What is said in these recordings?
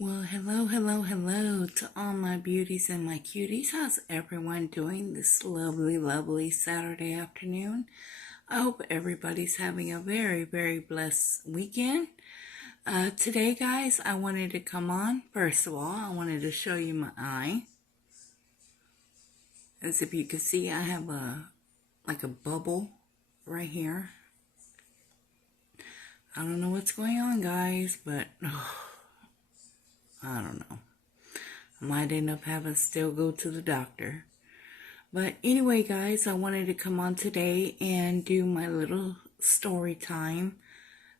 Well, hello to all my beauties and my cuties. How's everyone doing this lovely Saturday afternoon? I hope everybody's having a very blessed weekend. Today, guys, I wanted to come on. First of all, I wanted to show you my eye. As if you can see, I have like a bubble right here. I don't know what's going on, guys, but I don't know. I might end up having to still go to the doctor. But anyway, guys, I wanted to come on today and do my little story time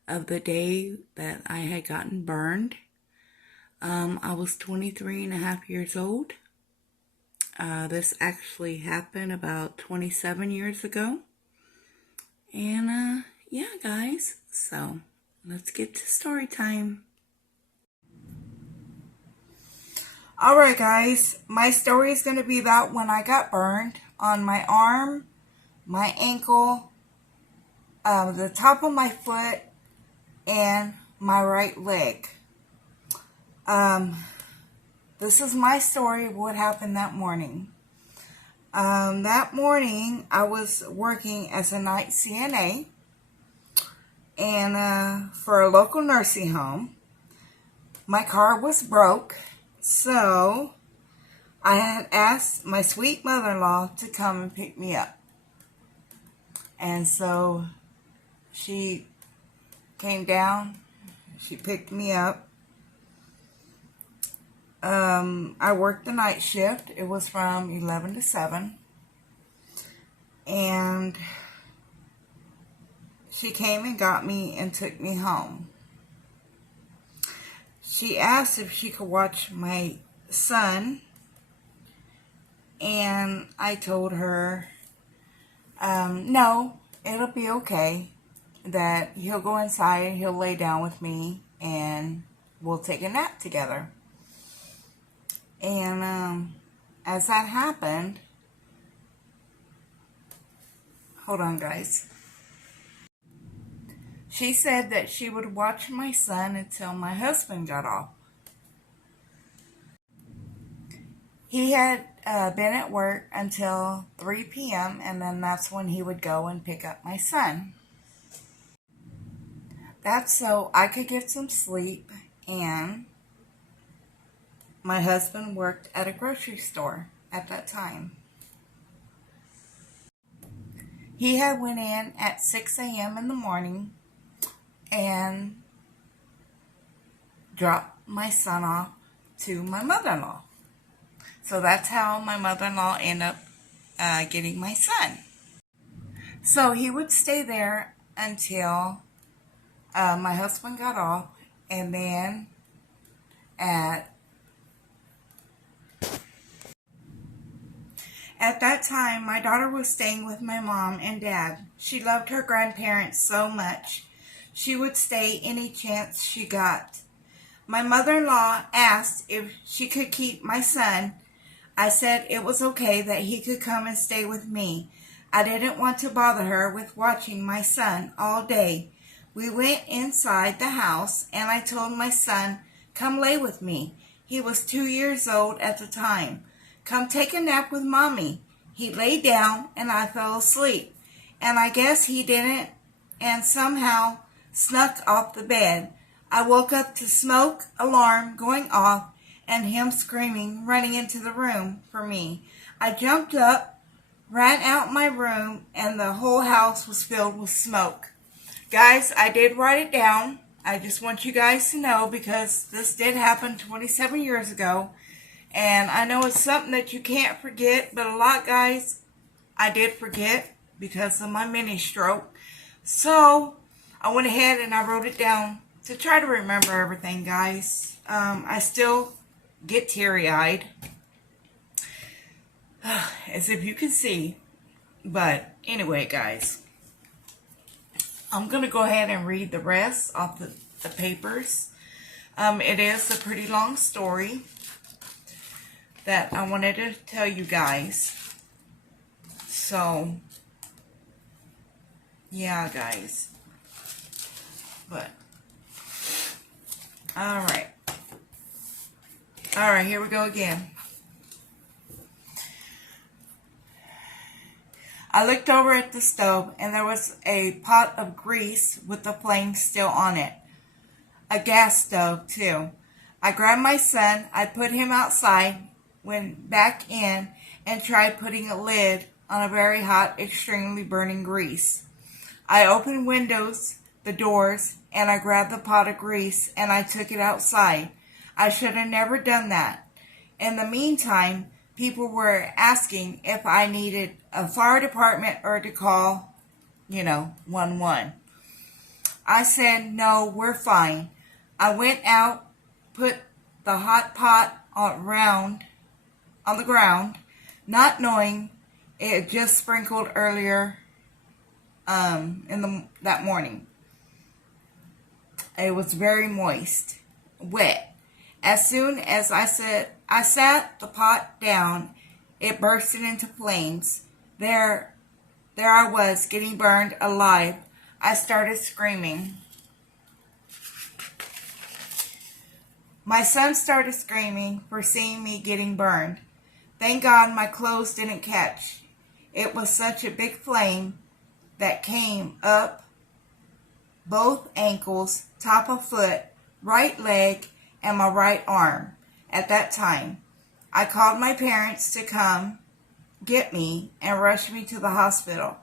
of the day that I had gotten burned. I was 23 and a half years old. This actually happened about 27 years ago. And yeah, guys, so let's get to story time. Alright, guys, my story is going to be about when I got burned on my arm, my ankle, the top of my foot, and my right leg. This is my story of what happened that morning. That morning, I was working as a night CNA and for a local nursing home. My car was broke, so I had asked my sweet mother-in-law to come and pick me up. And so she came down, she picked me up. I worked the night shift. It was from 11 to 7. And she came and got me and took me home. She asked if she could watch my son. And I told her, no, it'll be okay. That he'll go inside and he'll lay down with me and we'll take a nap together. And as that happened, hold on, guys. She said that she would watch my son until my husband got off. He had been at work until 3 p.m. and then that's when he would go and pick up my son. That's so I could get some sleep, and my husband worked at a grocery store at that time. He had went in at 6 a.m. in the morning and dropped my son off to my mother-in-law. So that's how my mother-in-law ended up getting my son. So he would stay there until my husband got off, and then at that time, my daughter was staying with my mom and dad. She loved her grandparents so much. She would stay any chance she got. My mother-in-law asked if she could keep my son. I said it was okay that he could come and stay with me. I didn't want to bother her with watching my son all day. We went inside the house and I told my son, come lay with me. He was 2 years old at the time. Come take a nap with mommy. He lay down and I fell asleep. And I guess he didn't and somehow snuck off the bed. I woke up to smoke alarm going off and him screaming, running into the room for me. I jumped up, ran out my room, and the whole house was filled with smoke. Guys, I did write it down. I just want you guys to know because this did happen 27 years ago. And I know it's something that you can't forget, but a lot, guys, I did forget because of my mini stroke. So I went ahead and I wrote it down to try to remember everything, guys. I still get teary-eyed, as if you can see. But anyway, guys, I'm going to go ahead and read the rest off the papers. It is a pretty long story that I wanted to tell you guys. So, yeah, guys. But, alright. All right, here we go again. I looked over at the stove and there was a pot of grease with the flame still on it. A gas stove, too. I grabbed my son, I put him outside, went back in, and tried putting a lid on a very hot, extremely burning grease. I opened windows, the doors, and I grabbed the pot of grease and I took it outside. I should have never done that. In the meantime, people were asking if I needed a fire department or to call, 111. I said, no, we're fine. I went out, put the hot pot on the ground, not knowing it had just sprinkled earlier that morning. It was very moist, wet. As soon as I sat the pot down, it bursted into flames. There I was, getting burned alive. I started screaming. My son started screaming for seeing me getting burned. Thank God my clothes didn't catch. It was such a big flame that came up both ankles, top of foot, right leg, and my right arm. At that time, I called my parents to come get me and rush me to the hospital.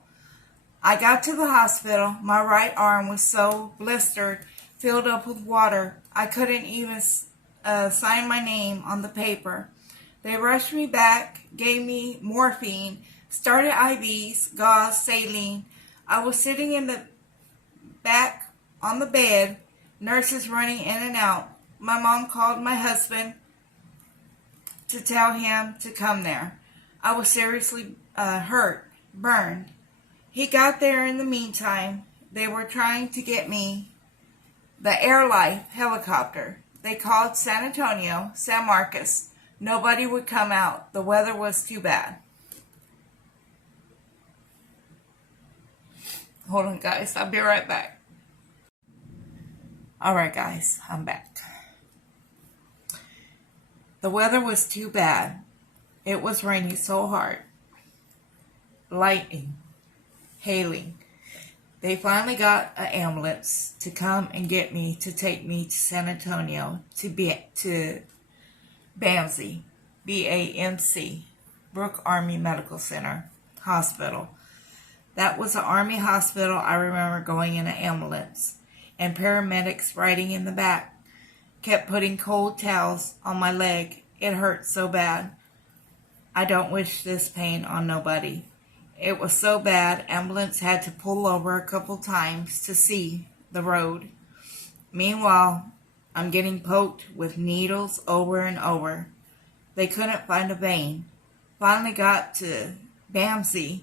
I got to the hospital. My right arm was so blistered, filled up with water, I couldn't even sign my name on the paper. They rushed me back, gave me morphine, started IVs, gauze, saline. I was sitting in the back on the bed, nurses running in and out. My mom called my husband to tell him to come there. I was seriously hurt, burned. He got there in the meantime. They were trying to get me the AirLife helicopter. They called San Antonio, San Marcos. Nobody would come out. The weather was too bad. Hold on, guys. I'll be right back. All right, guys. I'm back. The weather was too bad. It was raining so hard. Lightning. Hailing. They finally got an ambulance to come and get me to take me to San Antonio to BAMC, B-A-M-C, Brooke Army Medical Center Hospital. That was an Army hospital. I remember going in an ambulance and paramedics riding in the back kept putting cold towels on my leg. It hurt so bad. I don't wish this pain on nobody. It was so bad, ambulance had to pull over a couple times to see the road. Meanwhile, I'm getting poked with needles over and over. They couldn't find a vein. Finally got to BAMC,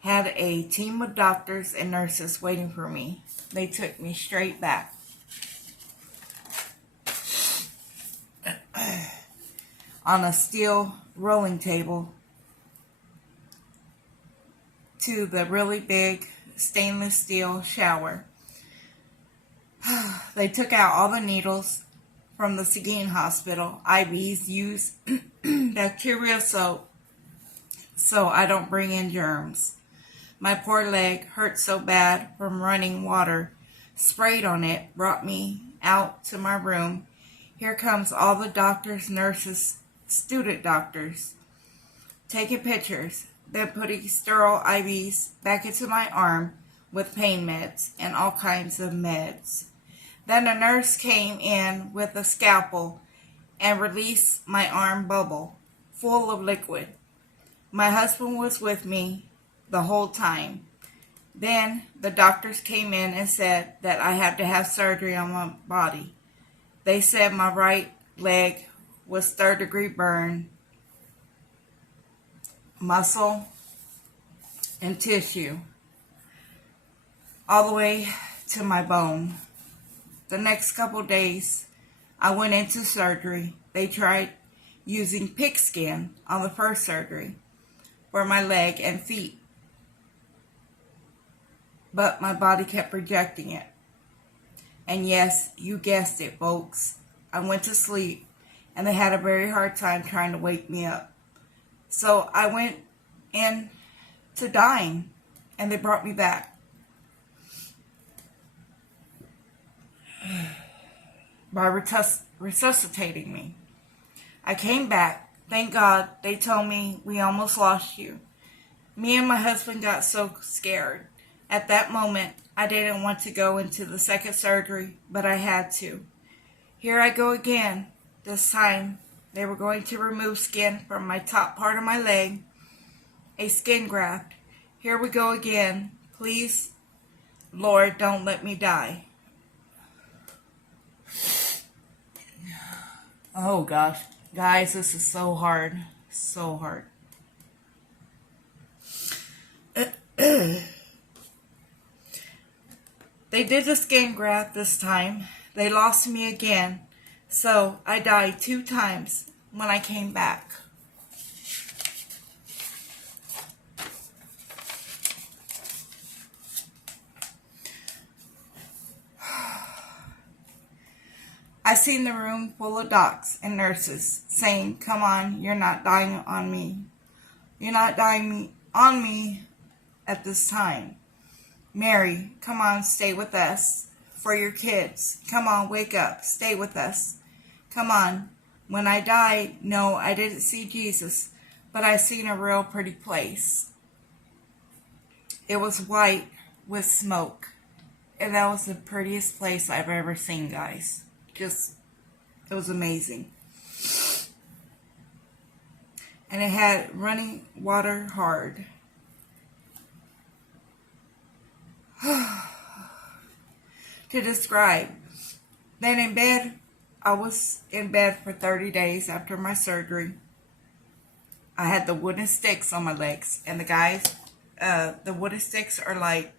had a team of doctors and nurses waiting for me. They took me straight back. On a steel rolling table to the really big stainless steel shower. They took out all the needles from the Seguin Hospital. IVs used bacterial soap so I don't bring in germs. My poor leg hurt so bad from running water sprayed on it, brought me out to my room. Here comes all the doctors, nurses, student doctors, taking pictures. They're putting sterile IVs back into my arm with pain meds and all kinds of meds. Then a nurse came in with a scalpel and released my arm bubble full of liquid. My husband was with me the whole time. Then the doctors came in and said that I had to have surgery on my body. They said my right leg was third-degree burn, muscle and tissue, all the way to my bone. The next couple days, I went into surgery. They tried using pigskin on the first surgery for my leg and feet, but my body kept rejecting it. And yes, you guessed it, folks. I went to sleep and they had a very hard time trying to wake me up. So I went in to dying, and they brought me back. By resuscitating me. I came back. Thank God. They told me we almost lost you. Me and my husband got so scared. At that moment, I didn't want to go into the second surgery, but I had to. Here I go again. This time, they were going to remove skin from my top part of my leg, a skin graft. Here we go again. Please, Lord, don't let me die. Oh gosh, guys, this is so hard. So hard. They did the skin graft this time. They lost me again. So I died 2 times when I came back. I seen the room full of docs and nurses saying, "Come on, you're not dying on me. You're not dying on me at this time. Mary, come on, stay with us. For your kids. Come on, wake up. Stay with us. Come on." When I died, no, I didn't see Jesus, but I seen a real pretty place. It was white with smoke, and that was the prettiest place I've ever seen, guys. It was amazing. And it had running water hard. To describe. Then in bed, I was in bed for 30 days after my surgery. I had the wooden sticks on my legs. And the guys, the wooden sticks are like,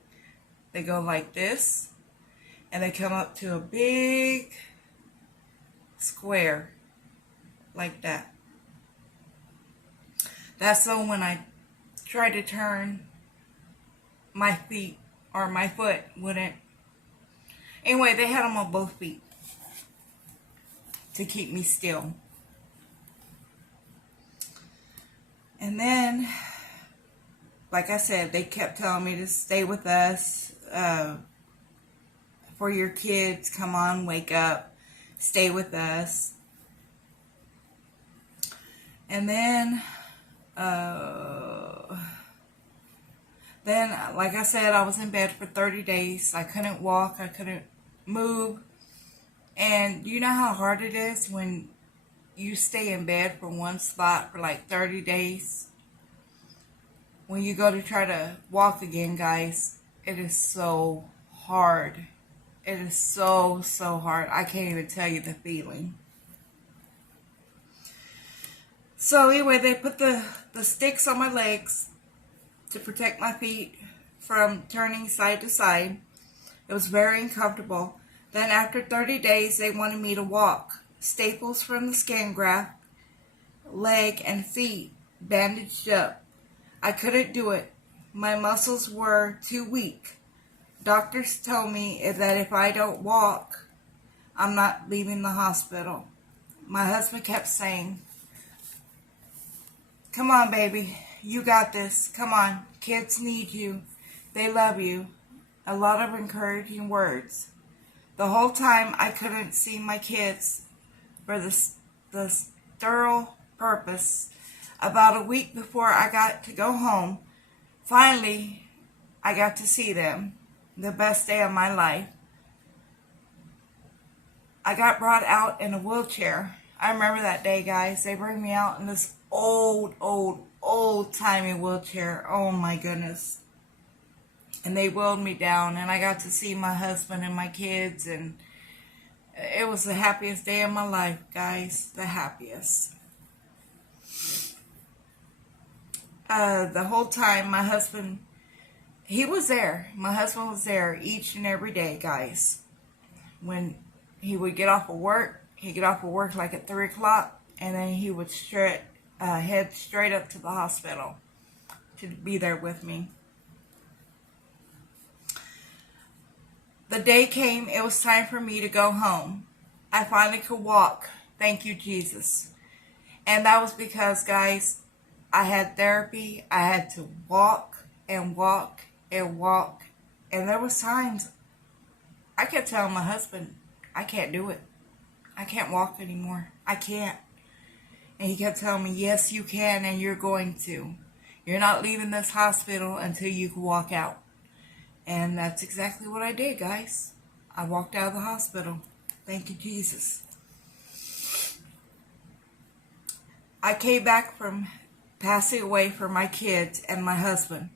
they go like this. And they come up to a big square. Like that. That's so when I tried to turn, my feet or my foot wouldn't. Anyway, they had them on both feet to keep me still. And then, like I said, they kept telling me to stay with us. For your kids, come on, wake up, stay with us. And then, like I said, I was in bed for 30 days. I couldn't walk. I couldn't move. And you know how hard it is when you stay in bed for one spot for like 30 days? When you go to try to walk again, guys, it is so hard. It is so, so hard. I can't even tell you the feeling. So anyway, they put the sticks on my legs to protect my feet from turning side to side. It was very uncomfortable. Then after 30 days, they wanted me to walk. Staples from the skin graft, leg and feet bandaged up. I couldn't do it. My muscles were too weak. Doctors told me that if I don't walk, I'm not leaving the hospital. My husband kept saying, "Come on, baby. You got this. Come on. Kids need you. They love you." A lot of encouraging words. The whole time I couldn't see my kids for the thorough purpose. About a week before I got to go home, finally I got to see them. The best day of my life. I got brought out in a wheelchair. I remember that day, guys. They bring me out in this old-timey wheelchair. Oh my goodness. And they wheeled me down, and I got to see my husband and my kids, and it was the happiest day of my life, guys. The happiest. The whole time, my husband, he was there. My husband was there each and every day, guys. When he would get off of work, he'd get off of work like at 3 o'clock, and then he would head straight up to the hospital to be there with me. The day came, it was time for me to go home. I finally could walk. Thank you, Jesus. And that was because, guys, I had therapy. I had to walk and walk and walk. And there was times I kept telling my husband, I can't do it. I can't walk anymore. I can't. And he kept telling me, yes, you can, and you're going to. You're not leaving this hospital until you can walk out. And that's exactly what I did, guys. I walked out of the hospital. Thank you, Jesus. I came back from passing away for my kids and my husband,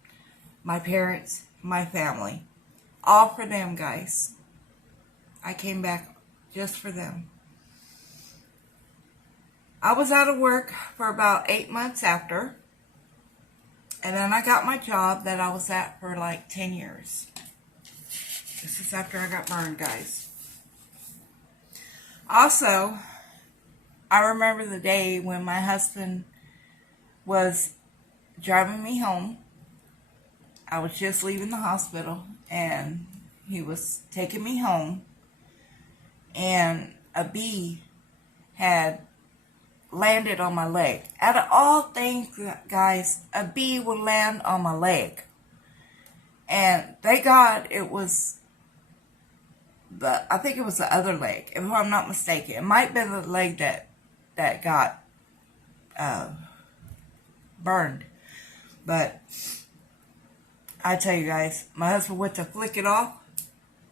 my parents, my family. All for them, guys. I came back just for them. I was out of work for about 8 months after. And then I got my job that I was at for like 10 years. This is after I got burned, guys. Also, I remember the day when my husband was driving me home. I was just leaving the hospital and he was taking me home. And a bee had landed on my leg. Out of all things, guys, a bee would land on my leg. And thank God it was I think it was the other leg, if I'm not mistaken. It might be the leg that got burned. But I tell you guys, my husband went to flick it off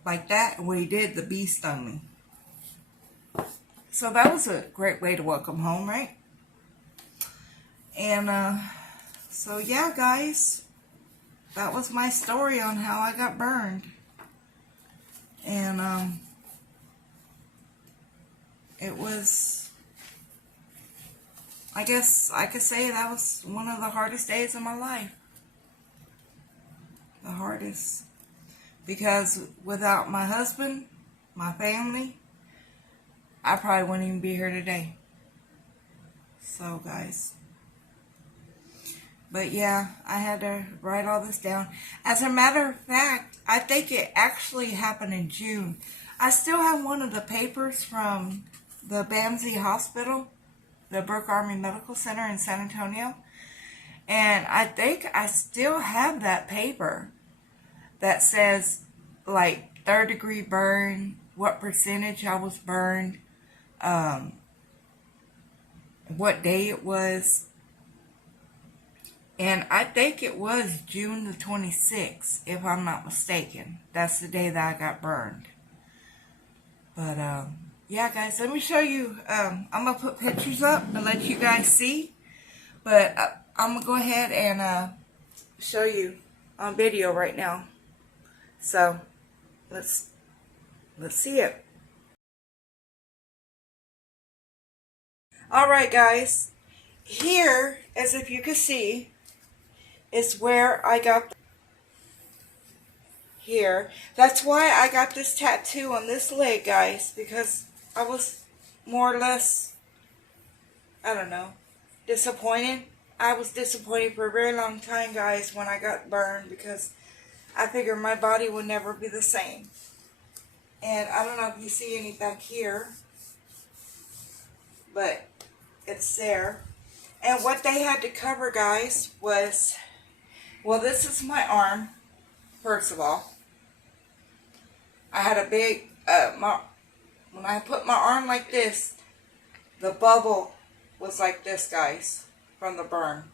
like that, and when he did, the bee stung me. So that was a great way to welcome home, right? And so yeah, guys, that was my story on how I got burned. And it was, I guess I could say that was one of the hardest days of my life. The hardest. Because without my husband, my family, I probably wouldn't even be here today. So, guys. But yeah, I had to write all this down. As a matter of fact, I think it actually happened in June. I still have one of the papers from the BAMSI Hospital, the Brooke Army Medical Center in San Antonio. And I think I still have that paper that says, like, 3rd degree burn, what percentage I was burned, what day it was. And I think it was June the 26th, if I'm not mistaken. That's the day that I got burned. But, yeah, guys, let me show you. I'm going to put pictures up and let you guys see. But I'm going to go ahead and show you on video right now. So, let's see it. Alright, guys. Here, as if you can see, is where I got here. That's why I got this tattoo on this leg, guys, because I was more or less, I don't know, disappointed. I was disappointed for a very long time, guys, when I got burned, because I figured my body would never be the same. And I don't know if you see any back here, but it's there. And what they had to cover, guys, was, well, this is my arm, first of all. I had a big, when I put my arm like this, the bubble was like this, guys, from the burn.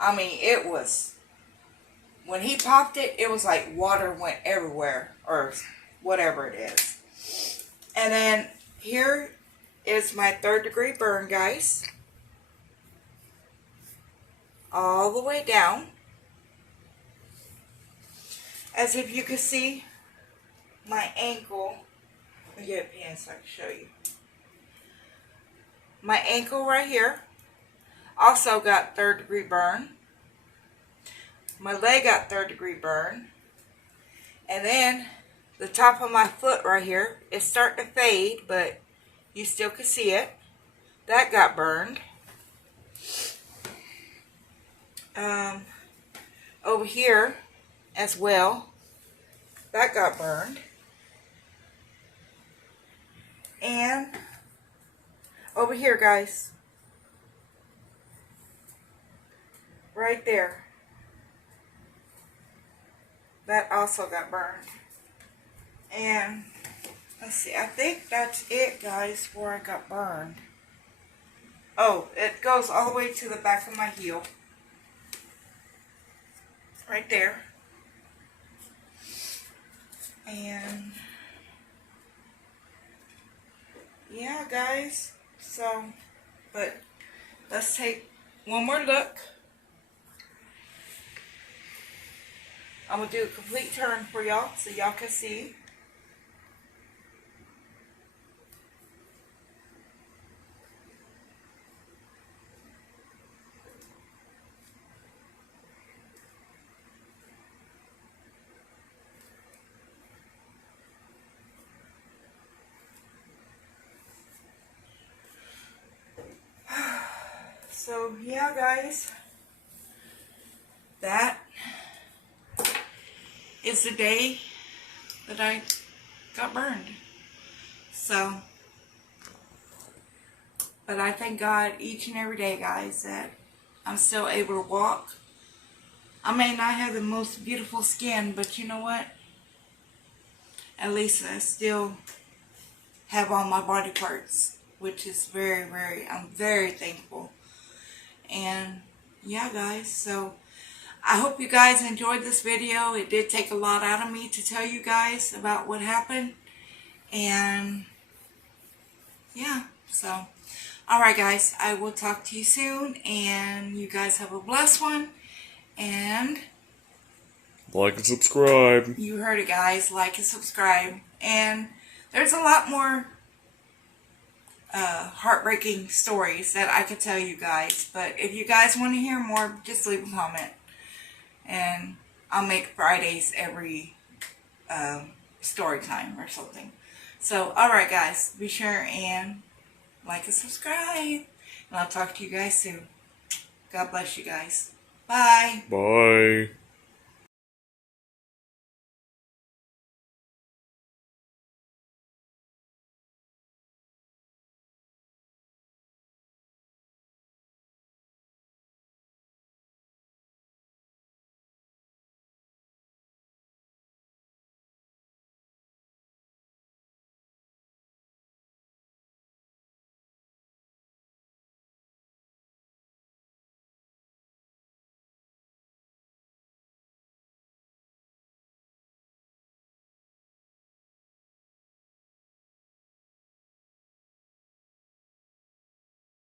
I mean, it was, when he popped it, it was like water went everywhere, or whatever it is. And then here is my 3rd degree burn, guys. All the way down. As if you can see my ankle. Let me get a pen so I can show you. My ankle right here also got 3rd degree burn. My leg got 3rd degree burn. And then the top of my foot right here is starting to fade, but you still can see it. That got burned. Over here as well, that got burned. And over here, guys. Right there. That also got burned. And let's see, I think that's it, guys, where I got burned. Oh, it goes all the way to the back of my heel. Right there. And yeah, guys. So, but let's take one more look. I'm going to do a complete turn for y'all so y'all can see. So, yeah, guys. That is the day that I got burned. So, but I thank God each and every day, guys, that I'm still able to walk. I may not have the most beautiful skin, but you know what? At least I still have all my body parts, which is I'm very thankful. And yeah, guys, so I hope you guys enjoyed this video. It did take a lot out of me to tell you guys about what happened. And yeah, so alright, guys, I will talk to you soon, and you guys have a blessed one. And like and subscribe. You heard it, guys. Like and subscribe. And there's a lot more heartbreaking stories that I could tell you guys. But if you guys want to hear more, just leave a comment. And I'll make Fridays every story time or something. So, alright, guys. Be sure and like and subscribe. And I'll talk to you guys soon. God bless you guys. Bye. Bye.